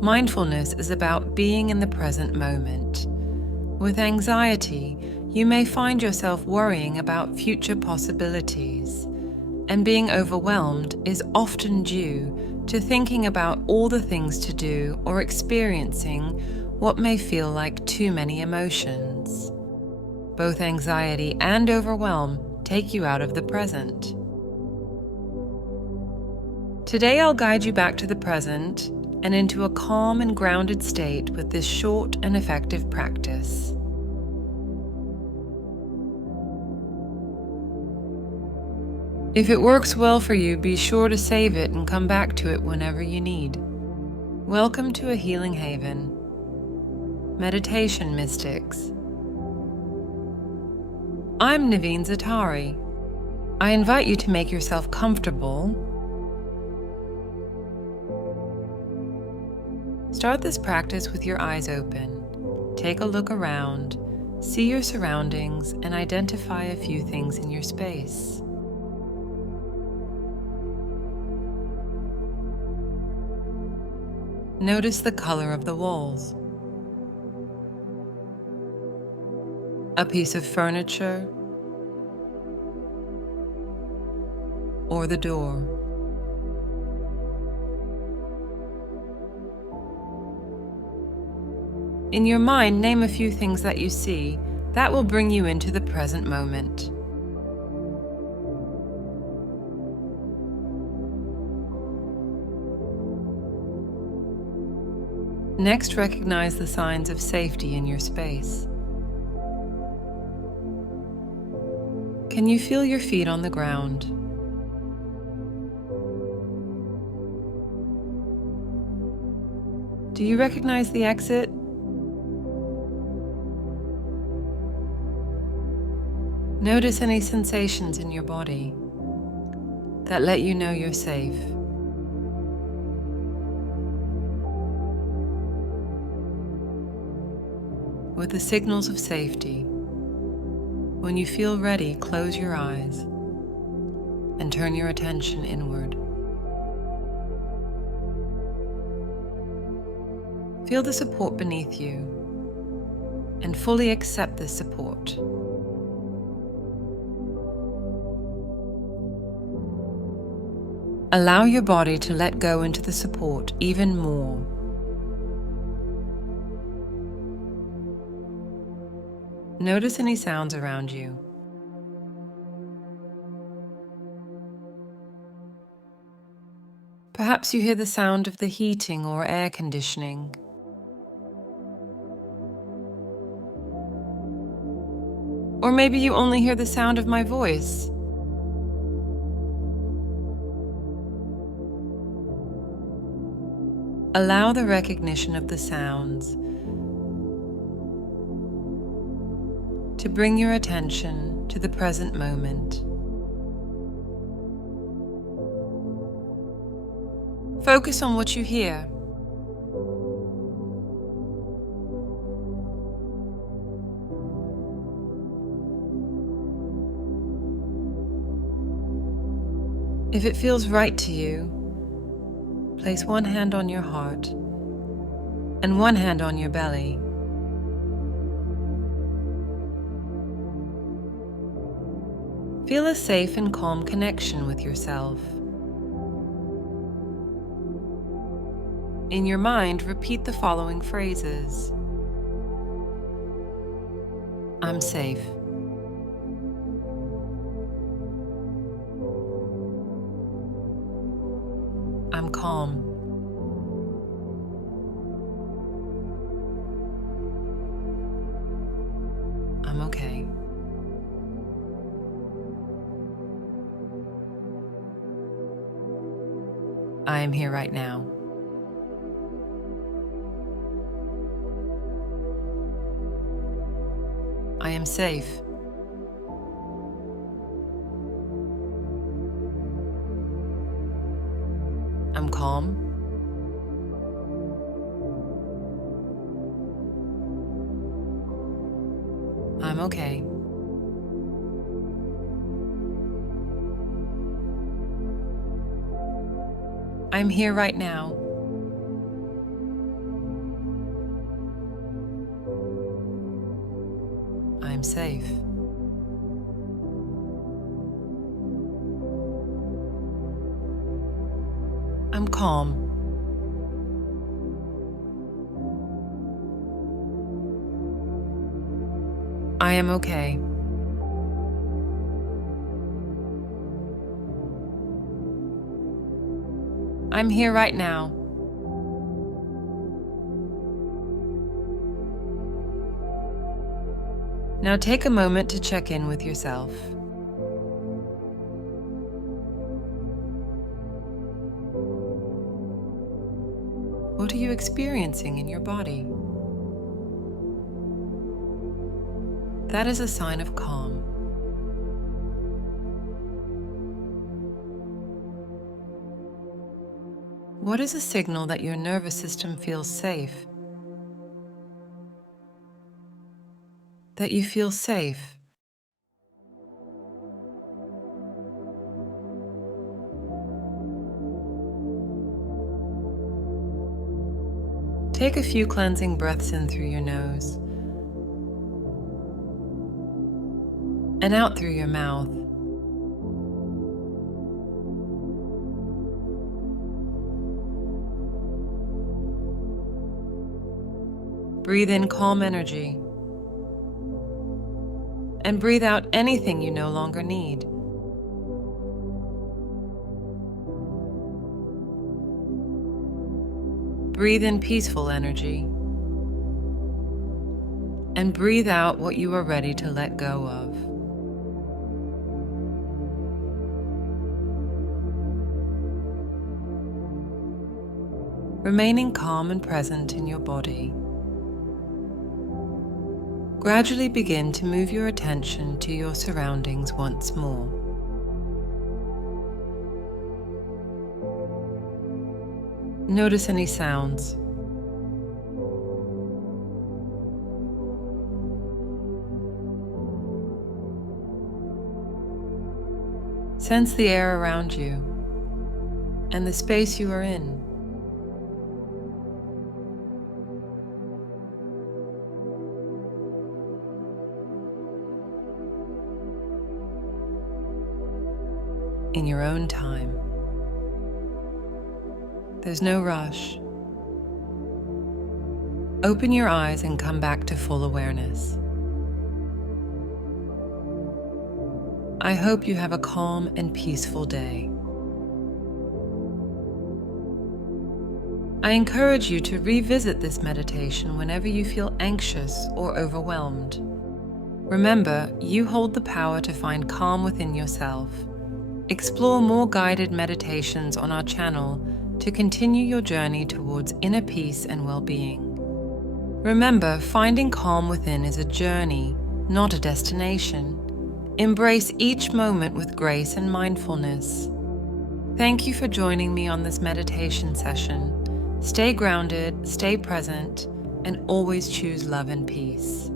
Mindfulness is about being in the present moment. With anxiety, you may find yourself worrying about future possibilities, and being overwhelmed is often due to thinking about all the things to do or experiencing what may feel like too many emotions. Both anxiety and overwhelm take you out of the present. Today I'll guide you back to the present and into a calm and grounded state with this short and effective practice. If it works well for you, be sure to save it and come back to it whenever you need. Welcome to a healing haven. Meditation Mystics. I'm Naveen Zatari. I invite you to make yourself comfortable. Start this practice with your eyes open. Take a look around, see your surroundings, and identify a few things in your space. Notice the color of the walls. A piece of furniture, or the door. In your mind, name a few things that you see. That will bring you into the present moment. Next, recognize the signs of safety in your space. Can you feel your feet on the ground? Do you recognize the exit? Notice any sensations in your body that let you know you're safe. With the signals of safety, when you feel ready, close your eyes and turn your attention inward. Feel the support beneath you and fully accept this support. Allow your body to let go into the support even more. Notice any sounds around you. Perhaps you hear the sound of the heating or air conditioning. Or maybe you only hear the sound of my voice. Allow the recognition of the sounds to bring your attention to the present moment. Focus on what you hear. If it feels right to you, place one hand on your heart and one hand on your belly. Feel a safe and calm connection with yourself. In your mind, repeat the following phrases. I'm safe. I'm calm. I'm okay. I am here right now. I am safe. I'm calm. I'm okay. I'm here right now. safe. I'm calm. I am okay. I'm here right now. Now take a moment to check in with yourself. What are you experiencing in your body? That is a sign of calm. What is a signal that your nervous system feels safe? That you feel safe? Take a few cleansing breaths in through your nose and out through your mouth. Breathe in calm energy and breathe out anything you no longer need. Breathe in peaceful energy and breathe out what you are ready to let go of. Remaining calm and present in your body. Gradually begin to move your attention to your surroundings once more. Notice any sounds. Sense the air around you and the space you are in. In your own time. There's no rush. Open your eyes and come back to full awareness. I hope you have a calm and peaceful day. I encourage you to revisit this meditation whenever you feel anxious or overwhelmed. Remember, you hold the power to find calm within yourself. Explore more guided meditations on our channel to continue your journey towards inner peace and well-being. Remember, finding calm within is a journey, not a destination. Embrace each moment with grace and mindfulness. Thank you for joining me on this meditation session. Stay grounded, stay present, and always choose love and peace.